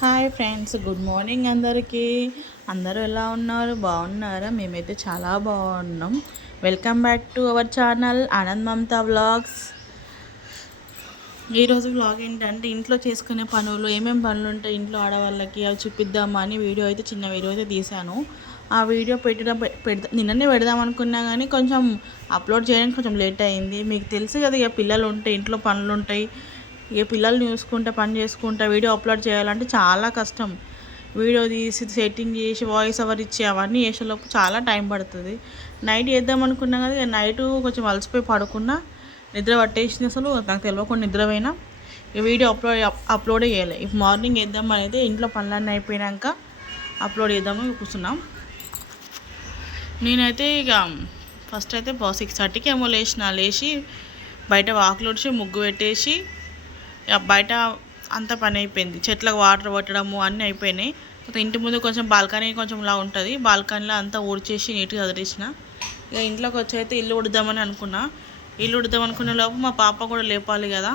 Hi friends, good morning అందరికీ. అందరూ ఎలా ఉన్నారు? బాగున్నారా? మేమైతే చాలా బాగున్నాం. Welcome back to our channel Anand Mamata vlogs. ఈరోజు వ్లాగ్ ఏంటంటే ఇంట్లో చేసుకునే పనులు, ఏమేమి పనులు ఉంటాయి ఇంట్లో ఆడవాళ్ళకి అవి చూపిద్దామా అని వీడియో అయితే చిన్న వీడియో అయితే తీశాను. ఆ వీడియో నిన్ననే పెడదాం అనుకున్నా కానీ కొంచెం అప్లోడ్ చేయడానికి కొంచెం లేట్ అయింది. మీకు తెలుసు కదా, ఇక పిల్లలు ఉంటే ఇంట్లో పనులు ఉంటాయి. ఇక పిల్లల్ని చూసుకుంటా పని చేసుకుంటా వీడియో అప్లోడ్ చేయాలంటే చాలా కష్టం. వీడియో తీసి సెట్టింగ్ చేసి వాయిస్ ఓవర్ ఇచ్చి అవన్నీ చేసేలోపు చాలా టైం పడుతుంది. నైట్ చేద్దాం అనుకున్నా కదా, నైట్ కొంచెం అలసిపోయి పడుకున్నా, నిద్ర పట్టేసింది. అసలు నాకు తెలియకుండా నిద్రపోయినా. ఈ వీడియో అప్లోడ్ చేయాలి. ఇప్పుడు మార్నింగ్ వేద్దాం అనేది ఇంట్లో పనులన్నీ అయిపోయాక అప్లోడ్ చేద్దామని కూర్చున్నాం. నేనైతే ఇక ఫస్ట్ అయితే 6:30కి ఏమో లేచి బయట వాకిలు ఊడ్చి ముగ్గు పెట్టేసి బయట అంతా పని అయిపోయింది. చెట్లకు వాటర్ పట్టడము అన్నీ అయిపోయినాయి. ఇంటి ముందు కొంచెం బాల్కనీ కొంచెం ఇలా ఉంటుంది. బాల్కనీలో అంతా ఊడ్చేసి నీట్గా చదివేసిన. ఇక ఇంట్లోకి వచ్చి అయితే ఇల్లు ఉడదామని అనుకున్నా. ఇల్లు ఉడదామనుకునే లోపు మా పాప కూడా లేపాలి కదా.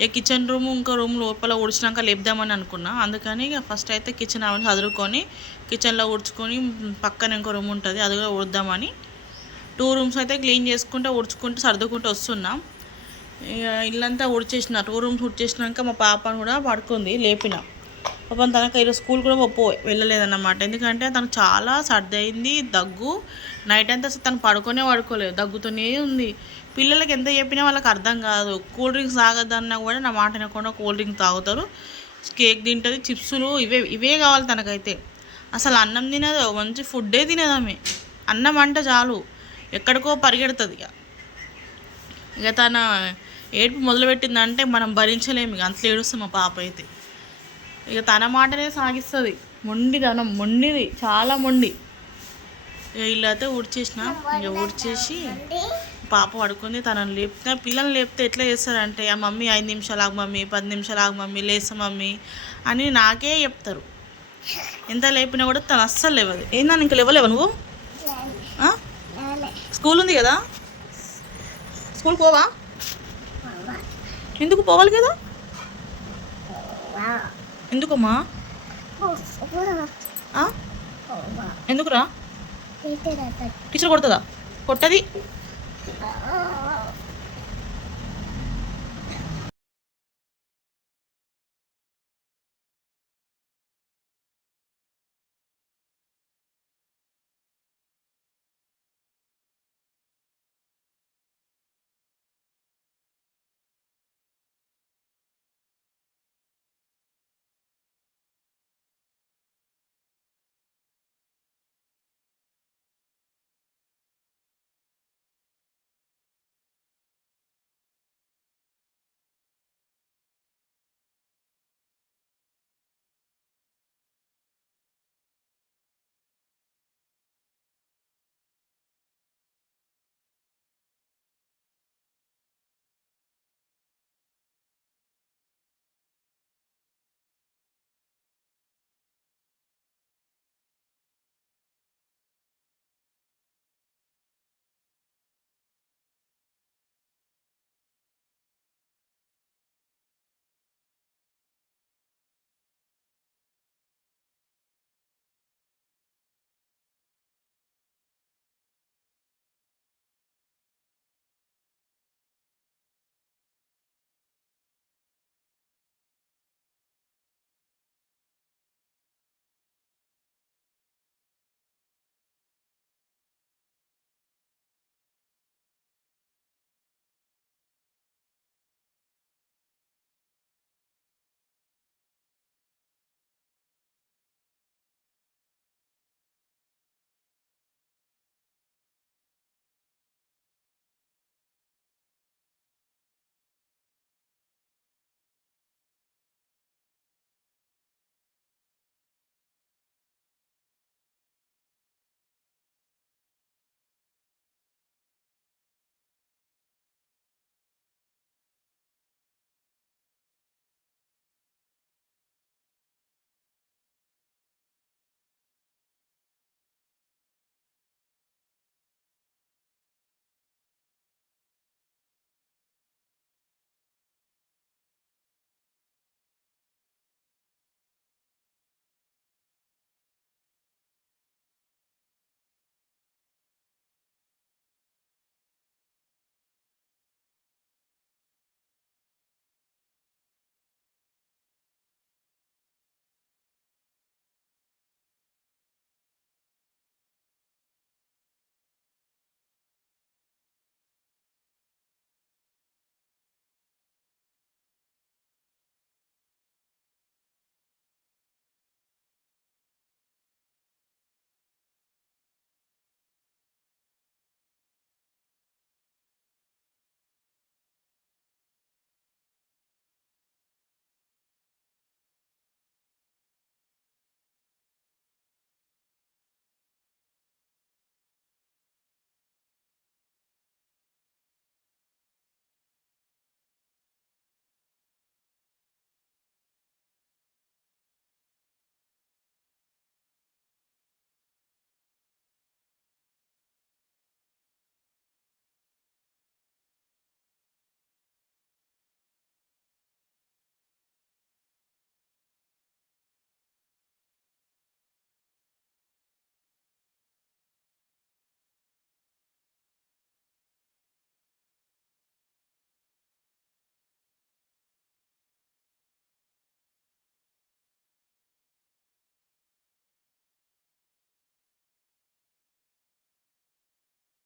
ఇక కిచెన్ రూమ్ ఇంకో రూమ్ లోపల ఊడ్చినాక లేపుదామని అనుకున్నా. అందుకని ఇక ఫస్ట్ అయితే కిచెన్ అవన్నీ చదువుకొని కిచెన్లో ఊడ్చుకొని పక్కన ఇంకో రూమ్ ఉంటుంది, అది కూడా ఊడ్దామని 2 రూమ్స్ అయితే క్లీన్ చేసుకుంటూ ఊడ్చుకుంటూ సర్దుకుంటూ వస్తున్నాం. ఇక ఇల్లంతా ఊడ్చేసిన 2 రూమ్స్ ఊడ్చేసినాక మా పాపను కూడా పడుకుంది, లేపిన. పాపం తనకు ఈరోజు స్కూల్ కూడా వెళ్ళలేదన్నమాట. ఎందుకంటే తనకు చాలా సర్ది అయింది, దగ్గు. నైట్ అంతా తను పడుకోలేదు, దగ్గుతూనే ఉంది. పిల్లలకి ఎంత చెప్పినా వాళ్ళకి అర్థం కాదు. కూల్ డ్రింక్స్ తాగద్దన్నా కూడా నా మాట వినకుండా కూల్ డ్రింక్ తాగుతారు, కేక్ తింటుంది, చిప్సులు ఇవే కావాలి తనకైతే. అసలు అన్నం తినదు, మంచి ఫుడ్డే తినదు ఆమె. అన్నం అంటే చాలు ఎక్కడికో పరిగెడుతుంది. ఇక తన ఏడుపు మొదలుపెట్టిందంటే మనం భరించలేము. ఇక అంతలో ఏడుస్తుంది మా పాప అయితే. ఇక తన మాటనే సాగిస్తుంది. మొండిది, చాలా మొండి. ఇక ఇల్లు అయితే ఊడ్చేసిన. ఇక ఊడ్చేసి పాప పడుకుంది. తనని లేపితే, పిల్లల్ని లేపితే ఎట్లా చేస్తారంటే, ఆ మమ్మీ 5 నిమిషాలు ఆగు మమ్మీ, 10 నిమిషాలు ఆగు మమ్మీ, లేస్తా మమ్మీ అని నాకే చెప్తారు. ఎంత లేపినా కూడా తను అస్సలు లేవదు. ఏందని ఇంకా లేవలేవా నువ్వు? స్కూల్ ఉంది కదా, స్కూల్ పోవా? ఎందుకు పోవాలి కదా? ఎందుకమ్మా? ఎందుకురా? టీచర్ కొడుతుందా? కొట్టది.